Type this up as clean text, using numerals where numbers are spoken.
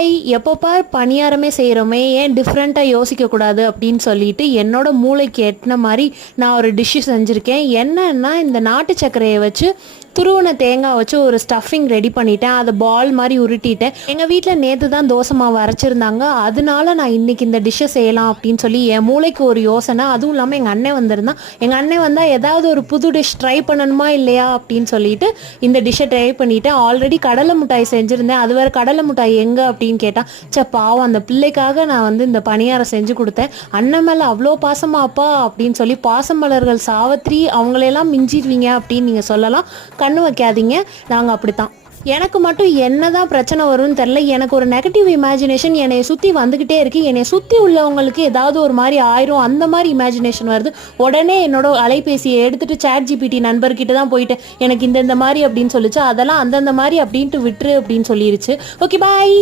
Hi, எப்போ பார் பணியாரமே செய்கிறோமே, ஏன் டிஃப்ரெண்ட்டாக யோசிக்கக்கூடாது அப்படின்னு சொல்லிட்டு என்னோட மூளைக்கு எட்டின மாதிரி நான் ஒரு டிஷ்ஷு செஞ்சுருக்கேன். என்னன்னா, இந்த நாட்டு சர்க்கரையை வச்சு துருவன தேங்காய் வச்சு ஒரு ஸ்டஃபிங் ரெடி பண்ணிட்டேன். அதை பால் மாதிரி உருட்டிட்டேன். எங்கள் வீட்டில் நேற்று தான் தோசை மாவு அரைச்சிருந்தாங்க. அதனால நான் இன்றைக்கி இந்த டிஷ்ஷை செய்யலாம் அப்படின்னு சொல்லி என் மூளைக்கு ஒரு யோசனை. அதுவும் இல்லாமல் எங்கள் அண்ணன் வந்திருந்தான். எங்கள் அண்ணன் வந்தால் ஏதாவது ஒரு புது டிஷ் ட்ரை பண்ணணுமா இல்லையா அப்படின்னு சொல்லிட்டு இந்த டிஷ்ஷை ட்ரை பண்ணிவிட்டேன். ஆல்ரெடி கடலை மிட்டாய் செஞ்சுருந்தேன். அது வேறு கடலை மிட்டாய் எங்கே அப்படின்னு கேட்டால், பாவம் அந்த பிள்ளைக்காக நான் இந்த பணியாரம் செஞ்சு கொடுத்தேன். அண்ணன் மேலே அவ்வளோ பாசமாப்பா அப்படின்னு சொல்லி, பாசமலர்கள் சாவத்ரி அவங்களையெல்லாம் மிஞ்சிடுவீங்க அப்படின்னு நீங்கள் சொல்லலாம். கண்ணு வைக்காதீங்க, நாங்கள் அப்படித்தான். எனக்கு மட்டும் என்னதான் பிரச்சனை வரும்னு தெரில. எனக்கு ஒரு நெகட்டிவ் இமேஜினேஷன் என்னை சுற்றி வந்துக்கிட்டே இருக்குது. என்னை சுற்றி உள்ளவங்களுக்கு ஏதாவது ஒரு மாதிரி ஆயிரும், அந்த மாதிரி இமேஜினேஷன் வருது. உடனே என்னோட அலைபேசியை எடுத்துகிட்டு ChatGPT நண்பர்கிட்ட தான் போயிட்டு எனக்கு இந்த மாதிரி அப்படின்னு சொல்லிச்சு. அதெல்லாம் அந்தந்த மாதிரி அப்படின்ட்டு விட்டுரு அப்படின்னு சொல்லிருச்சு. ஓகே, பாய்.